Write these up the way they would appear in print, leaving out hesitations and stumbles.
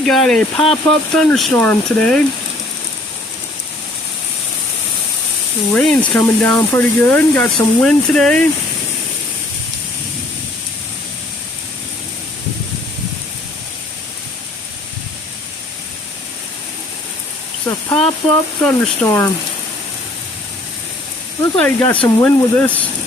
We got a pop-up thunderstorm today. The rain's coming down pretty good. Got some wind today. It's a pop-up thunderstorm. Looks like you got some wind with this.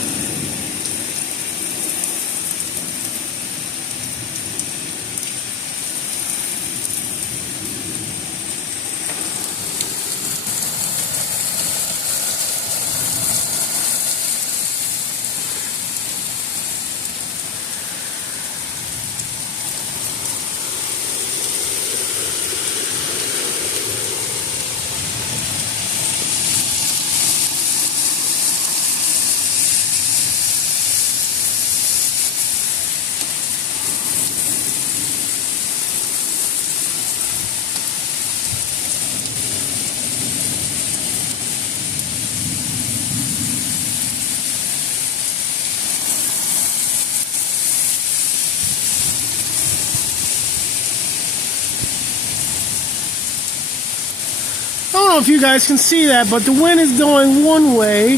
I don't know if you guys can see that, but the wind is going one way,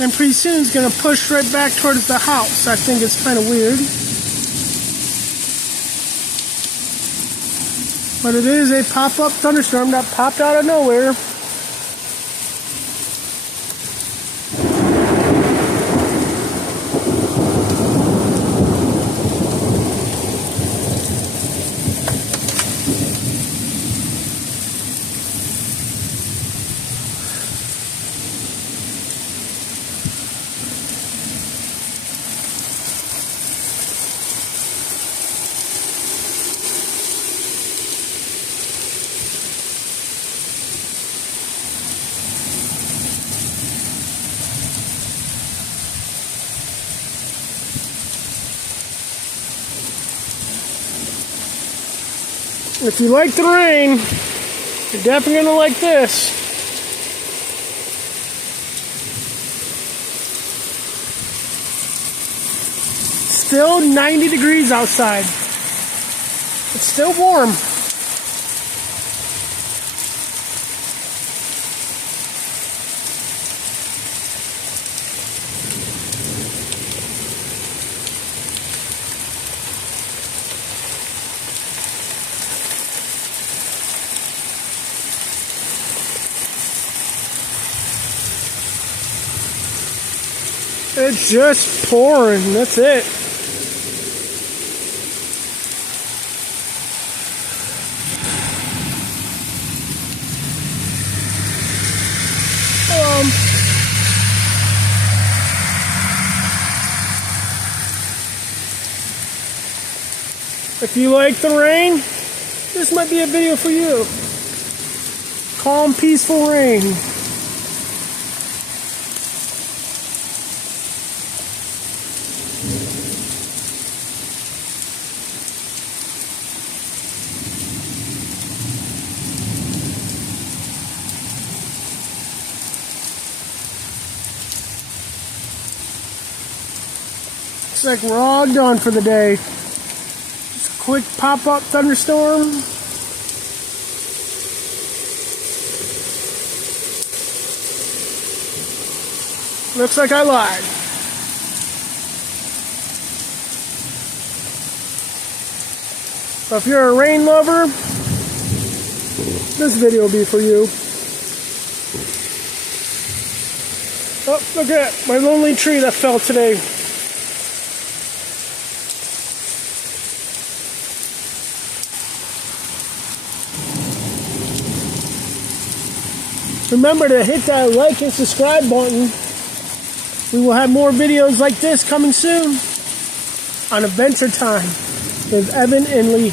and pretty soon it's going to push right back towards the house. I think it's kind of weird. But it is a pop-up thunderstorm that popped out of nowhere. If you like the rain, you're definitely going to like this. Still 90 degrees outside. It's still warm. It's just pouring, that's it. If you like the rain, this might be a video for you. Calm, peaceful rain. Looks like we're all done for the day. Just a quick pop-up thunderstorm. Looks like I lied. So if you're a rain lover, this video will be for you. Oh, look at that, my lonely tree that fell today. Remember to hit that like and subscribe button. We will have more videos like this coming soon on Adventure Time with Evan and Lee.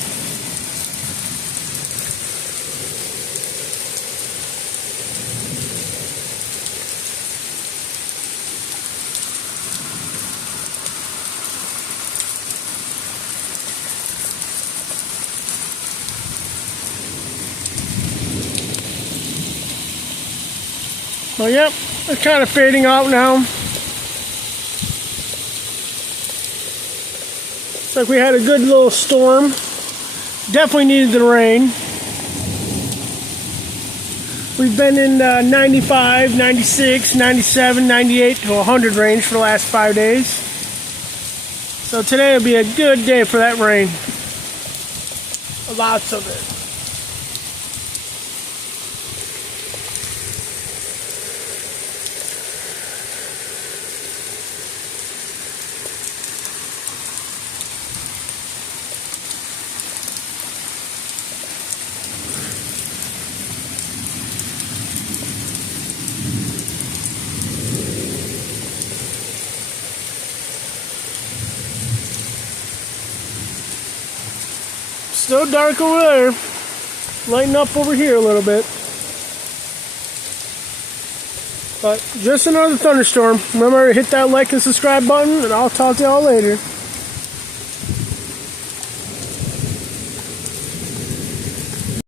Well, yep, it's kind of fading out now. Looks like we had a good little storm. Definitely needed the rain. We've been in 95, 96, 97, 98 to 100 range for the last 5 days. So today will be a good day for that rain. Lots of it. Still dark over there. Lighten up over here a little bit. But just another thunderstorm. Remember to hit that like and subscribe button, and I'll talk to y'all later.